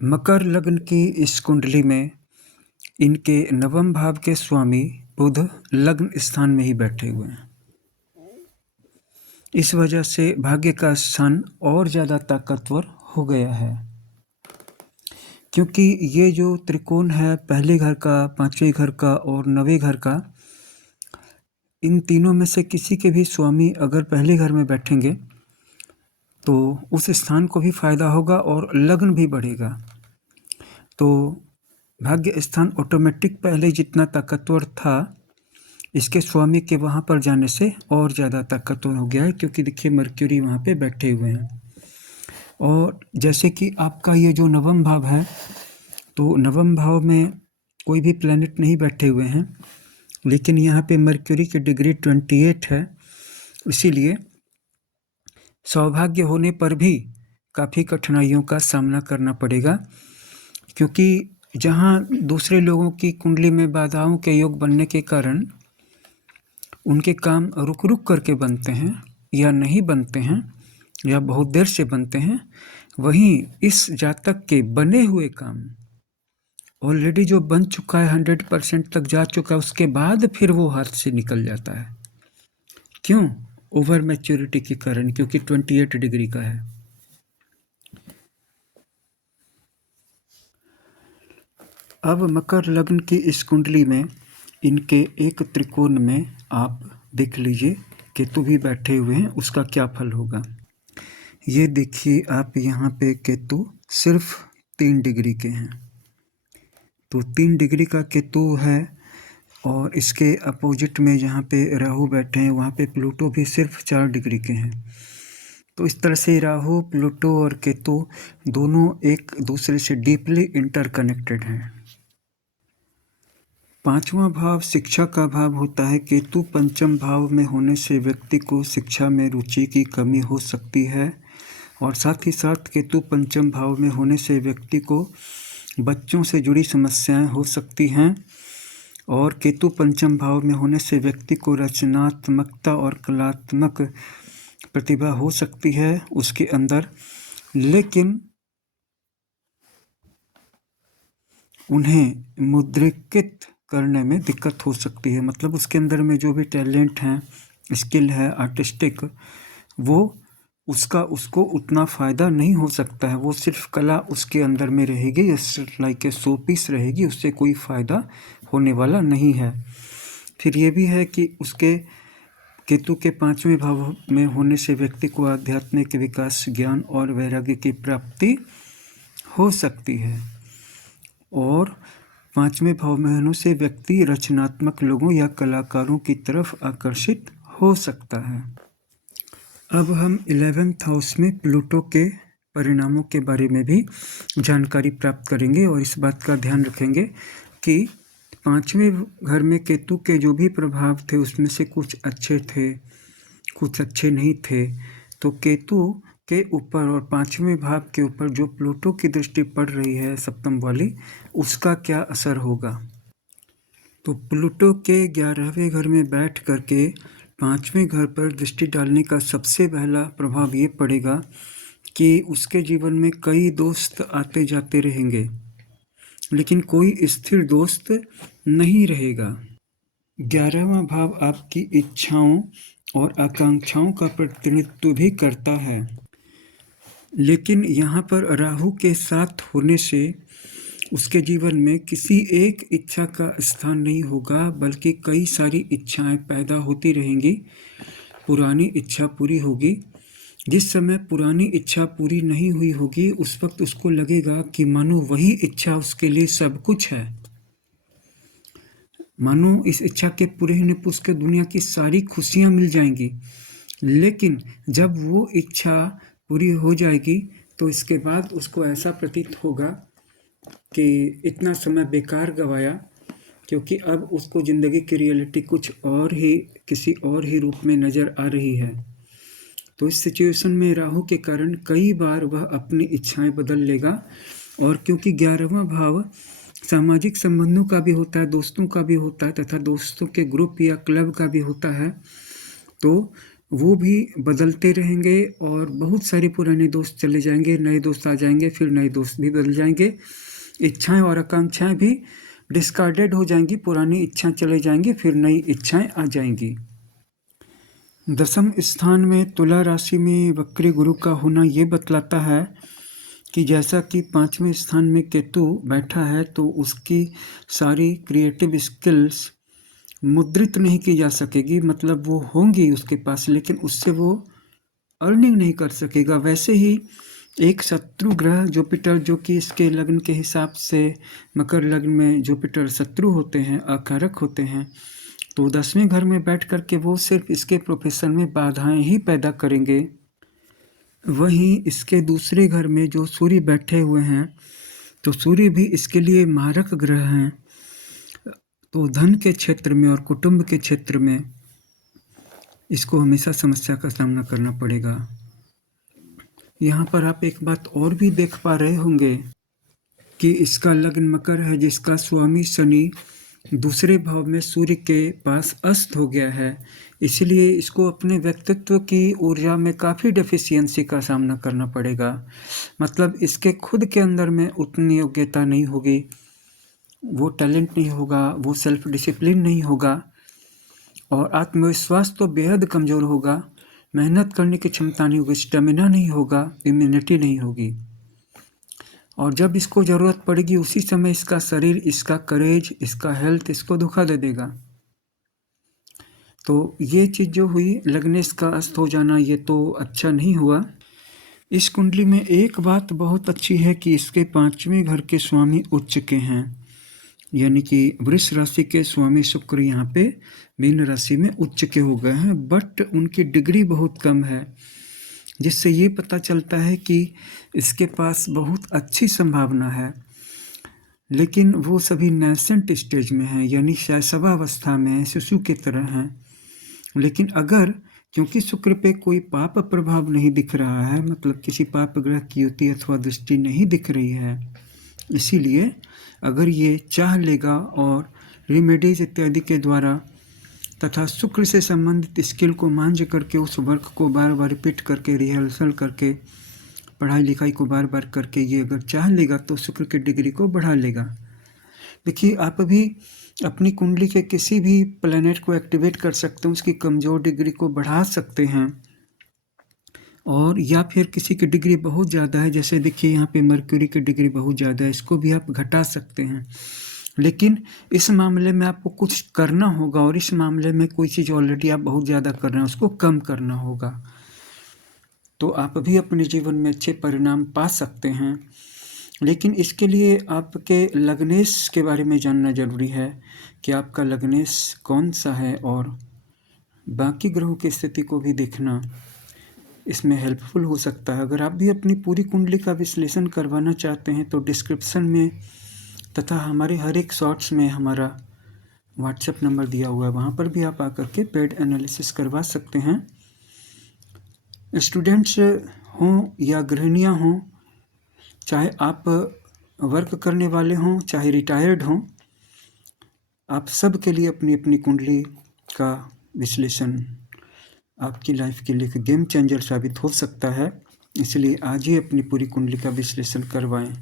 मकर लग्न की इस कुंडली में इनके नवम भाव के स्वामी बुध लग्न स्थान में ही बैठे हुए हैं। इस वजह से भाग्य का स्थान और ज़्यादा ताकतवर हो गया है, क्योंकि ये जो त्रिकोण है, पहले घर का, पांचवें घर का और नवें घर का, इन तीनों में से किसी के भी स्वामी अगर पहले घर में बैठेंगे तो उस स्थान को भी फायदा होगा और लग्न भी बढ़ेगा। तो भाग्य स्थान ऑटोमेटिक पहले जितना ताकतवर था, इसके स्वामी के वहाँ पर जाने से और ज़्यादा ताकतवर हो गया है, क्योंकि देखिए मर्क्यूरी वहाँ पे बैठे हुए हैं। और जैसे कि आपका ये जो नवम भाव है, तो नवम भाव में कोई भी प्लैनेट नहीं बैठे हुए हैं, लेकिन यहाँ पे मर्क्यूरी की डिग्री 28 है। इसीलिए सौभाग्य होने पर भी काफ़ी कठिनाइयों का सामना करना पड़ेगा, क्योंकि जहाँ दूसरे लोगों की कुंडली में बाधाओं के योग बनने के कारण उनके काम रुक रुक करके बनते हैं या नहीं बनते हैं या बहुत देर से बनते हैं, वहीं इस जातक के बने हुए काम ऑलरेडी जो बन चुका है 100% तक जा चुका है, उसके बाद फिर वो हाथ से निकल जाता है। क्यों? ओवर मैच्योरिटी के कारण, क्योंकि 28 डिग्री का है। अब मकर लग्न की इस कुंडली में इनके एक त्रिकोण में आप देख लीजिए केतु भी बैठे हुए हैं, उसका क्या फल होगा। ये देखिए आप यहाँ पे केतु सिर्फ 3 डिग्री के हैं, तो 3 डिग्री का केतु है। और इसके अपोजिट में जहाँ पे राहु बैठे हैं, वहाँ पे प्लूटो भी सिर्फ 4 डिग्री के हैं। तो इस तरह से राहु, प्लूटो और केतु दोनों एक दूसरे से डीपली इंटरकनेक्टेड हैं। पांचवा भाव शिक्षा का भाव होता है। केतु पंचम भाव में होने से व्यक्ति को शिक्षा में रुचि की कमी हो सकती है, और साथ ही साथ केतु पंचम भाव में होने से व्यक्ति को बच्चों से जुड़ी समस्याएं हो सकती हैं, और केतु पंचम भाव में होने से व्यक्ति को रचनात्मकता और कलात्मक प्रतिभा हो सकती है उसके अंदर, लेकिन उन्हें मुद्रिकित करने में दिक्कत हो सकती है। मतलब उसके अंदर में जो भी टैलेंट है, स्किल है आर्टिस्टिक, वो उसको उतना फ़ायदा नहीं हो सकता है। वो सिर्फ कला उसके अंदर में रहेगी, just like a showpiece रहेगी, उससे कोई फ़ायदा होने वाला नहीं है। फिर ये भी है कि उसके केतु के 5वें भाव में होने से व्यक्ति को आध्यात्मिक विकास, ज्ञान और वैराग्य की प्राप्ति हो सकती है, और 5वें भाव में होने से व्यक्ति रचनात्मक लोगों या कलाकारों की तरफ आकर्षित हो सकता है। अब हम 11th हाउस में प्लूटो के परिणामों के बारे में भी जानकारी प्राप्त करेंगे, और इस बात का ध्यान रखेंगे कि 5वें घर में केतु के जो भी प्रभाव थे उसमें से कुछ अच्छे थे, कुछ अच्छे नहीं थे। तो केतु के ऊपर और 5वें भाव के ऊपर जो प्लूटो की दृष्टि पड़ रही है सप्तम वाली, उसका क्या असर होगा। तो प्लूटो के 11वें घर में बैठ करके 5वें घर पर दृष्टि डालने का सबसे पहला प्रभाव ये पड़ेगा कि उसके जीवन में कई दोस्त आते जाते रहेंगे, लेकिन कोई स्थिर दोस्त नहीं रहेगा। 11वां भाव आपकी इच्छाओं और आकांक्षाओं का प्रतिनिधित्व भी करता है, लेकिन यहाँ पर राहु के साथ होने से उसके जीवन में किसी एक इच्छा का स्थान नहीं होगा, बल्कि कई सारी इच्छाएं पैदा होती रहेंगी। पुरानी इच्छा पूरी होगी। जिस समय पुरानी इच्छा पूरी नहीं हुई होगी, उस वक्त उसको लगेगा कि मानो वही इच्छा उसके लिए सब कुछ है, मानो इस इच्छा के पूरे होने पर उसके दुनिया की सारी खुशियां मिल जाएंगी। लेकिन जब वो इच्छा पूरी हो जाएगी तो इसके बाद उसको ऐसा प्रतीत होगा कि इतना समय बेकार गवाया, क्योंकि अब उसको ज़िंदगी की रियलिटी कुछ और ही, किसी और ही रूप में नज़र आ रही है। तो इस सिचुएशन में राहु के कारण कई बार वह अपनी इच्छाएं बदल लेगा, और क्योंकि 11वां भाव सामाजिक संबंधों का भी होता है, दोस्तों का भी होता है, तथा दोस्तों के ग्रुप या क्लब का भी होता है, तो वो भी बदलते रहेंगे और बहुत सारे पुराने दोस्त चले जाएंगे, नए दोस्त आ जाएंगे, फिर नए दोस्त भी बदल जाएंगे। इच्छाएं और आकांक्षाएं भी डिस्कार्डेड हो जाएंगी, पुरानी इच्छाएं चले जाएंगी, फिर नई इच्छाएं आ जाएंगी। दसम स्थान में तुला राशि में वक्री गुरु का होना ये बतलाता है कि जैसा कि 5वें स्थान में केतु बैठा है तो उसकी सारी क्रिएटिव स्किल्स मुद्रित नहीं की जा सकेगी, मतलब वो होंगी उसके पास, लेकिन उससे वो अर्निंग नहीं कर सकेगा। वैसे ही एक शत्रु ग्रह जुपिटर, जो कि इसके लग्न के हिसाब से मकर लग्न में जुपिटर शत्रु होते हैं, अकारक होते हैं, तो 10वें घर में बैठ कर के वो सिर्फ इसके प्रोफेशन में बाधाएं ही पैदा करेंगे। वहीं इसके दूसरे घर में जो सूर्य बैठे हुए हैं, तो सूर्य भी इसके लिए मारक ग्रह हैं, तो धन के क्षेत्र में और कुटुंब के क्षेत्र में इसको हमेशा समस्या का सामना करना पड़ेगा। यहाँ पर आप एक बात और भी देख पा रहे होंगे कि इसका लग्न मकर है, जिसका स्वामी शनि दूसरे भाव में सूर्य के पास अस्त हो गया है, इसलिए इसको अपने व्यक्तित्व की ऊर्जा में काफ़ी डेफिशिएंसी का सामना करना पड़ेगा। मतलब इसके खुद के अंदर में उतनी योग्यता नहीं होगी, वो टैलेंट नहीं होगा, वो सेल्फ डिसिप्लिन नहीं होगा, और आत्मविश्वास तो बेहद कमज़ोर होगा, मेहनत करने की क्षमता नहीं होगी, स्टेमिना नहीं होगा, इम्यूनिटी नहीं होगी, और जब इसको ज़रूरत पड़ेगी उसी समय इसका शरीर, इसका करेज, इसका हेल्थ इसको धोखा दे देगा। तो ये चीज़ जो हुई, लग्नेश का अस्त हो जाना, ये तो अच्छा नहीं हुआ। इस कुंडली में एक बात बहुत अच्छी है कि इसके 5वें घर के स्वामी उच्च के हैं, यानी कि वृष राशि के स्वामी शुक्र यहाँ पे मीन राशि में उच्च के हो गए हैं, बट उनकी डिग्री बहुत कम है, जिससे ये पता चलता है कि इसके पास बहुत अच्छी संभावना है, लेकिन वो सभी नैसेंट स्टेज में हैं, यानी शैशवावस्था में हैं, शिशु की तरह हैं। लेकिन अगर, क्योंकि शुक्र पे कोई पाप प्रभाव नहीं दिख रहा है, मतलब किसी पाप ग्रह की युति अथवा दृष्टि नहीं दिख रही है, इसीलिए अगर ये चाह लेगा और रेमेडीज इत्यादि के द्वारा तथा शुक्र से संबंधित स्किल को मांझ करके उस वर्क को बार बार रिपीट करके, रिहर्सल करके, पढ़ाई लिखाई को बार बार करके ये अगर चाह लेगा तो शुक्र की डिग्री को बढ़ा लेगा। देखिए, आप भी अपनी कुंडली के किसी भी प्लैनेट को एक्टिवेट कर सकते हैं, उसकी कमज़ोर डिग्री को बढ़ा सकते हैं, और या फिर किसी की डिग्री बहुत ज़्यादा है, जैसे देखिए यहाँ पे मरक्यूरी की डिग्री बहुत ज़्यादा है, इसको भी आप घटा सकते हैं। लेकिन इस मामले में आपको कुछ करना होगा, और इस मामले में कोई चीज़ ऑलरेडी आप बहुत ज़्यादा कर रहे हैं, उसको कम करना होगा, तो आप भी अपने जीवन में अच्छे परिणाम पा सकते हैं। लेकिन इसके लिए आपके लग्नेश के बारे में जानना जरूरी है कि आपका लग्नेश कौन सा है, और बाकी ग्रहों की स्थिति को भी देखना इसमें हेल्पफुल हो सकता है। अगर आप भी अपनी पूरी कुंडली का विश्लेषण करवाना चाहते हैं तो डिस्क्रिप्शन में तथा हमारे हर एक शॉर्ट्स में हमारा व्हाट्सएप नंबर दिया हुआ है, वहाँ पर भी आप आकर के पेड एनालिसिस करवा सकते हैं। स्टूडेंट्स हों या गृहिणियाँ हों, चाहे आप वर्क करने वाले हों, चाहे रिटायर्ड हों, आप सब के लिए अपनी अपनी कुंडली का विश्लेषण आपकी लाइफ के लिए गेम चेंजर साबित हो सकता है। इसलिए आज ही अपनी पूरी कुंडली का विश्लेषण करवाएं।